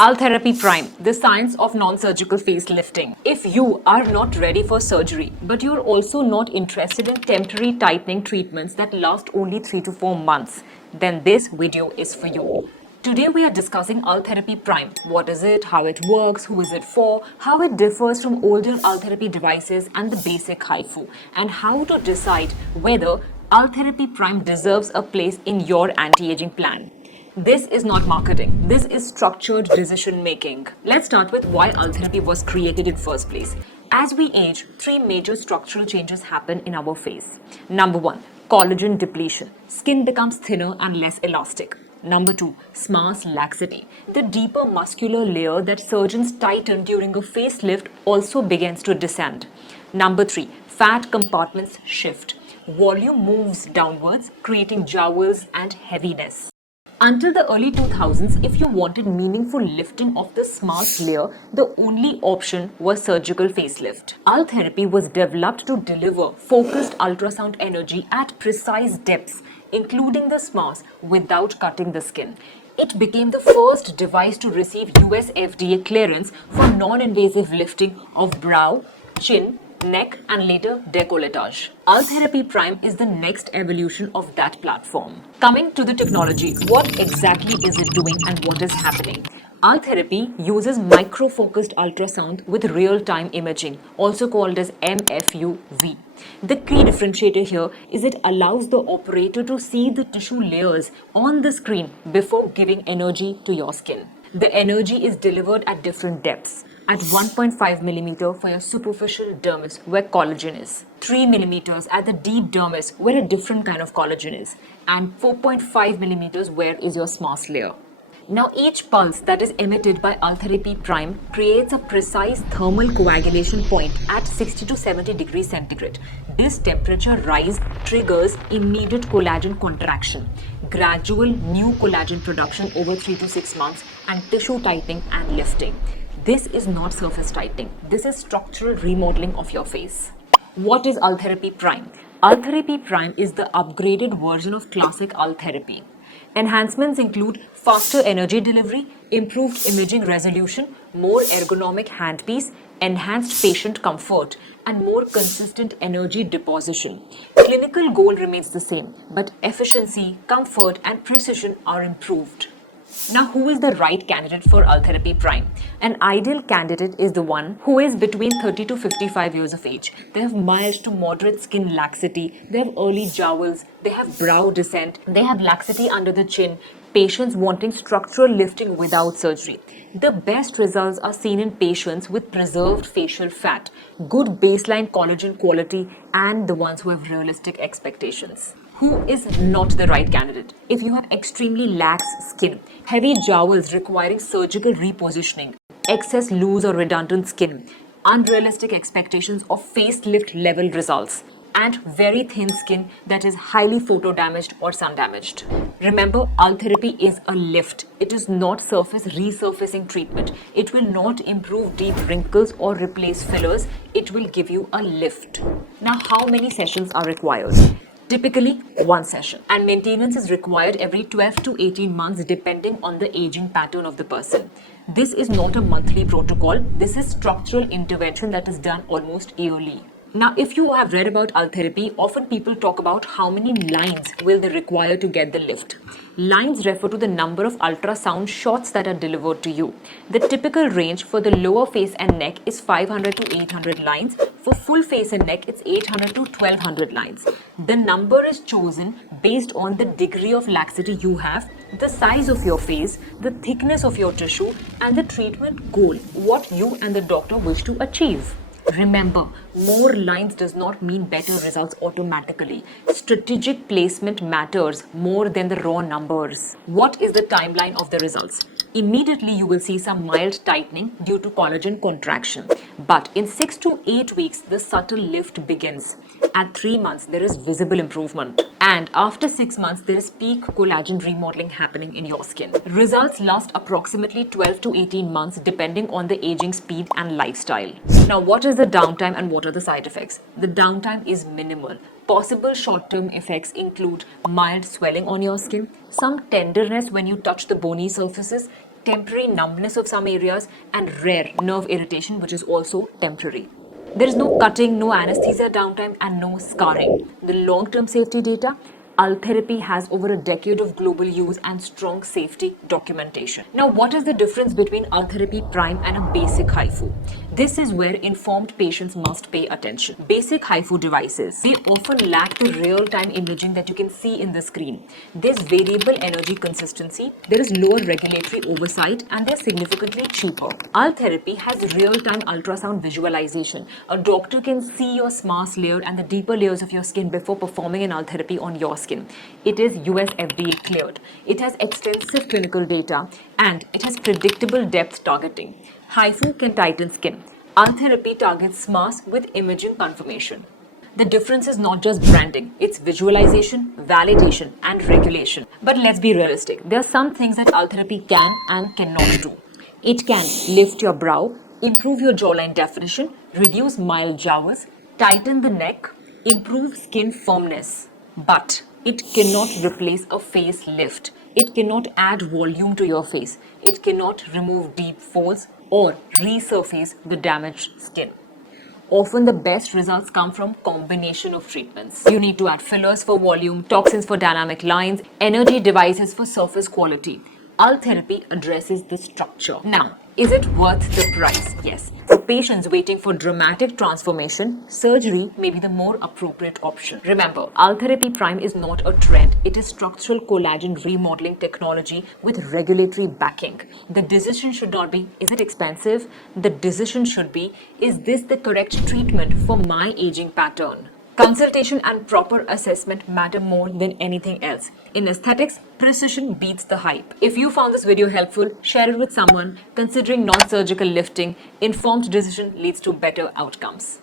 Altherapy Prime, the science of non-surgical facelifting. If you are not ready for surgery, but you're also not interested in temporary tightening treatments that last only 3 to 4 months, then this video is for you. Today we are discussing Altherapy Prime. What is it, how it works, who is it for, how it differs from older Altherapy devices and the basic HIFU, and how to decide whether Altherapy Prime deserves a place in your anti-aging plan. This is not marketing. This is structured decision making. Let's start with why Altherapy was created in first place. As we age, three major structural changes happen in our face. Number one, collagen depletion. Skin becomes thinner and less elastic. Number two, SMARS laxity. The deeper muscular layer that surgeons tighten during a facelift also begins to descend. Number three, fat compartments shift. Volume moves downwards, creating jowls and heaviness. Until the early 2000s, if you wanted meaningful lifting of the SMARS layer, the only option was surgical facelift. Altherapy was developed to deliver focused ultrasound energy at precise depths, including the SMARS, without cutting the skin. It became the first device to receive US FDA clearance for non-invasive lifting of brow, chin, neck and later décolletage. Altherapy Prime is the next evolution of that platform. Coming to the technology, what exactly is it doing and what is happening? Altherapy uses micro-focused ultrasound with real-time imaging, also called as MFUV. The key differentiator here is it allows the operator to see the tissue layers on the screen before giving energy to your skin. The energy is delivered at different depths. At 1.5 millimeter for your superficial dermis where collagen is, 3 millimeters at the deep dermis where a different kind of collagen is, and 4.5 millimeters where is your SMARS layer. Now each pulse that is emitted by Altherapy Prime creates a precise thermal coagulation point at 60 to 70 degrees centigrade. This temperature rise triggers immediate collagen contraction, gradual new collagen production over 3 to 6 months, and tissue tightening and lifting. This is not surface tightening. This is structural remodeling of your face. What is Altherapy Prime? Altherapy Prime is the upgraded version of classic Altherapy. Enhancements include faster energy delivery, improved imaging resolution, more ergonomic handpiece, enhanced patient comfort, and more consistent energy deposition. Clinical goal remains the same, but efficiency, comfort, and precision are improved. Now, who is the right candidate for Altherapy Prime? An ideal candidate is the one who is between 30 to 55 years of age. They have mild to moderate skin laxity, they have early jowls, they have brow descent, they have laxity under the chin, patients wanting structural lifting without surgery. The best results are seen in patients with preserved facial fat, good baseline collagen quality, and the ones who have realistic expectations. Who is not the right candidate? If you have extremely lax skin, heavy jowls requiring surgical repositioning, excess loose or redundant skin, unrealistic expectations of facelift level results, and very thin skin that is highly photo damaged or sun damaged. Remember, Altherapy is a lift. It is not surface resurfacing treatment. It will not improve deep wrinkles or replace fillers. It will give you a lift. Now, how many sessions are required? Typically, one session, and maintenance is required every 12 to 18 months depending on the aging pattern of the person. This is not a monthly protocol. This is structural intervention that is done almost yearly. Now, if you have read about Altherapy, often people talk about how many lines will they require to get the lift. Lines refer to the number of ultrasound shots that are delivered to you. The typical range for the lower face and neck is 500 to 800 lines. For full face and neck, it's 800 to 1200 lines. The number is chosen based on the degree of laxity you have, the size of your face, the thickness of your tissue, and the treatment goal, what you and the doctor wish to achieve. Remember, more lines does not mean better results automatically. Strategic placement matters more than the raw numbers. What is the timeline of the results? Immediately, you will see some mild tightening due to collagen contraction. But in 6 to 8 weeks, the subtle lift begins. At 3 months, there is visible improvement. And after 6 months, there is peak collagen remodeling happening in your skin. Results last approximately 12 to 18 months depending on the aging speed and lifestyle. Now, what is the downtime and what are the side effects? The downtime is minimal. Possible short-term effects include mild swelling on your skin, some tenderness when you touch the bony surfaces, temporary numbness of some areas, and rare nerve irritation, which is also temporary. There is no cutting, no anesthesia downtime, and no scarring. The long-term safety data, Ultherapy has over a decade of global use and strong safety documentation. Now, what is the difference between Ultherapy Prime and a basic HIFU? This is where informed patients must pay attention. Basic HIFU devices, they often lack the real-time imaging that you can see in the screen. There's variable energy consistency, there is lower regulatory oversight, and they're significantly cheaper. Ultherapy has real-time ultrasound visualization. A doctor can see your SMARS layer and the deeper layers of your skin before performing an Ultherapy on your skin. It is US FDA cleared. It has extensive clinical data and it has predictable depth targeting. HIFU can tighten skin. Ultherapy targets SMARS with imaging confirmation. The difference is not just branding, it's visualization, validation, and regulation. But let's be realistic. There are some things that Ultherapy can and cannot do. It can lift your brow, improve your jawline definition, reduce mild jowls, tighten the neck, improve skin firmness. But it cannot replace a facelift. It cannot add volume to your face. It cannot remove deep folds or resurface the damaged skin. Often the best results come from combination of treatments. You need to add fillers for volume, toxins for dynamic lines, energy devices for surface quality. Ultherapy addresses the structure. Now, is it worth the price? Yes. For patients waiting for dramatic transformation, surgery may be the more appropriate option. Remember, Ultherapy Prime is not a trend. It is structural collagen remodeling technology with regulatory backing. The decision should not be, is it expensive? The decision should be, is this the correct treatment for my aging pattern? Consultation and proper assessment matter more than anything else. In aesthetics, precision beats the hype. If you found this video helpful, share it with someone. Considering non-surgical lifting, informed decision leads to better outcomes.